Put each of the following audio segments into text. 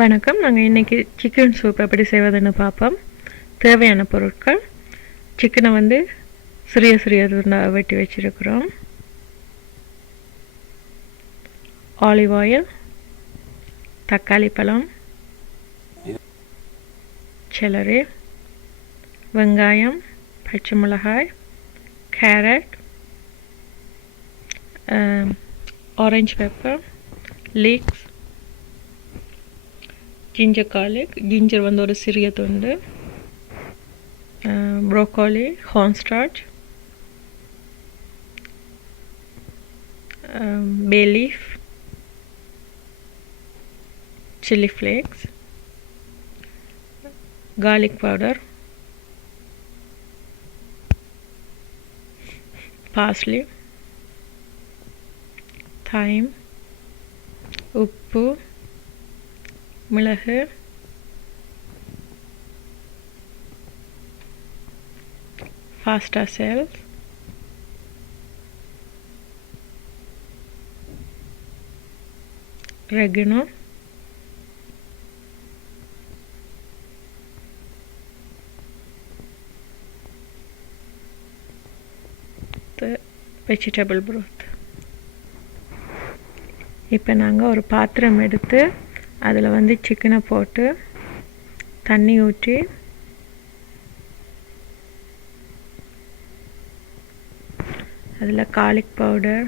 வணக்கம். நாங்கள் இன்றைக்கி சிக்கன் சூப் எப்படி செய்வதுன்னு பார்ப்போம். தேவையான பொருட்கள்: சிக்கனை வந்து சிறிய சிறிய துண்டாக வெட்டி வச்சுருக்கிறோம், ஆலிவ் ஆயில், தக்காளி பழம், செலரி, வெங்காயம், பச்சை மிளகாய், carrot, orange pepper, leeks, ginger garlic, ginger வந்து ஒரு சிறிய துண்டு, broccoli, cornstarch, bay leaf, chili flakes, garlic powder, parsley, thyme, உப்பு, மிளகு, pasta cells, oregano, vegetable broth. இப்போ நாங்கள் ஒரு பாத்திரம் எடுத்து அதில் வந்து சிக்கனை போட்டு தண்ணி ஊற்றி அதில் garlic பவுடர்,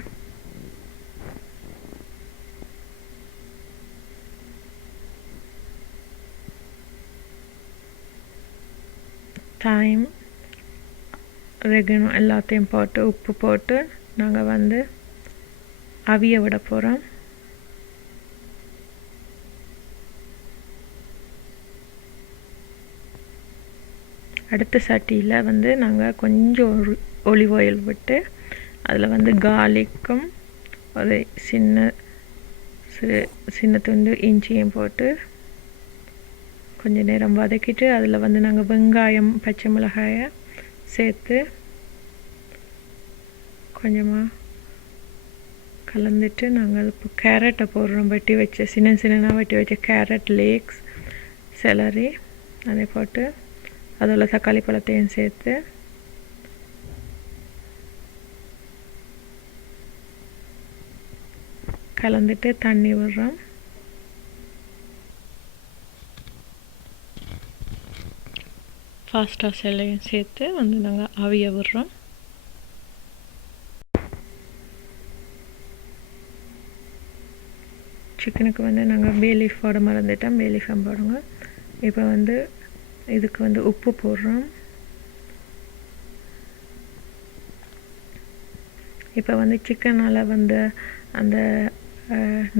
thyme, oregano எல்லாத்தையும் போட்டு உப்பு போட்டு நாங்கள் வந்து அவிய விட போகிறோம். அடுத்த சட்டியில் வந்து நாங்கள் கொஞ்சம் ஒலிவ் ஆயில் விட்டு அதில் வந்து கார்லிக்கும் ஒரு சின்ன துண்டு இஞ்சியும் போட்டு கொஞ்சம் நேரம் வதக்கிட்டு அதில் வந்து நாங்கள் வெங்காயம், பச்சை மிளகாயை சேர்த்து கொஞ்சமாக கலந்துட்டு நாங்கள் இப்போ கேரட்டை போடுறோம். வெட்டி வச்ச சின்ன வெட்டி வச்ச கேரட், லீக்ஸ், செலரி அதை போட்டு அதில் தக்காளி பழத்தையும் சேர்த்து கலந்துட்டு தண்ணி விடுறோம். பாஸ்டா செல்லையும் சேர்த்து வந்து நாங்கள் அவிய விடுறோம். சிக்கனுக்கு வந்து நாங்கள் பே லீஃப் போட மறந்துட்டோம், பே லீஃபும் போடுங்க. இப்போ வந்து இதுக்கு வந்து உப்பு போடுறோம். இப்போ வந்து சிக்கனால் வந்து அந்த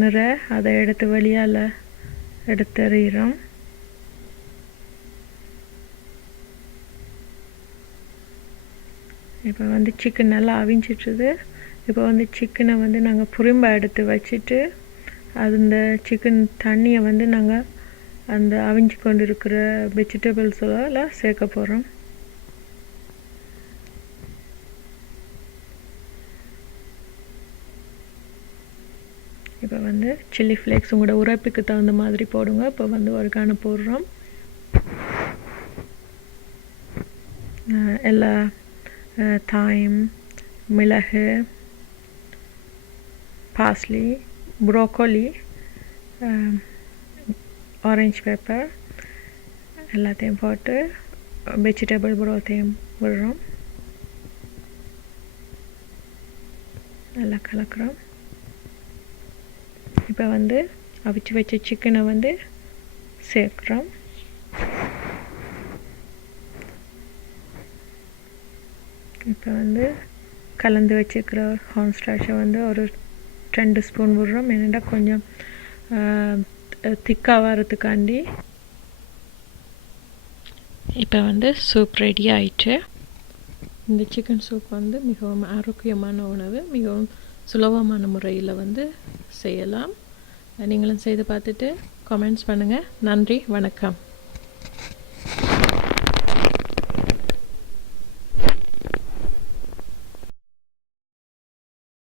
நிறை அதை எடுத்து வெளியால் எடுத்துறோம். இப்போ வந்து சிக்கன் நல்லா அவிஞ்சிட்டுது. இப்போ வந்து சிக்கனை வந்து நாங்கள் புரிம்பை எடுத்து வச்சுட்டு அந்த சிக்கன் தண்ணியை வந்து நாங்கள் அந்த அவிஞ்சு கொண்டு இருக்கிற வெஜிடபிள்ஸெல்லாம் சேர்க்க போகிறோம். இப்போ வந்து சில்லி ஃப்ளேக்ஸ் உங்களோட உரைப்புக்கு தகுந்த மாதிரி போடுங்க. இப்போ வந்து ஒருகான போடுறோம். எல்லா thyme, மிளகு, parsley, ப்ரோக்கோலி, ஆரஞ்சு பெப்பர் எல்லாத்தையும் போட்டு வெஜிடபிள் ப்ரோத்தையும் விடுறோம். நல்லா கலக்கிறோம். இப்போ வந்து அவிச்சு வச்ச சிக்கனை வந்து சேர்க்குறோம். இப்போ வந்து கலந்து வச்சுருக்கிற கார்ன்ஸ்டார்ச்சை வந்து ஒரு 2 ஸ்பூன் விடுறோம். என்னென்னா கொஞ்சம் திக்காக வரதுக்காண்டி. இப்போ வந்து சூப் ரெடி ஆயிடுச்சு. இந்த சிக்கன் சூப் வந்து மிகவும் ஆரோக்கியமான உணவு, மிகவும் சுலபமான முறையில் வந்து செய்யலாம். நீங்களும் செய்து பார்த்துட்டு கமெண்ட்ஸ் பண்ணுங்கள். நன்றி, வணக்கம்.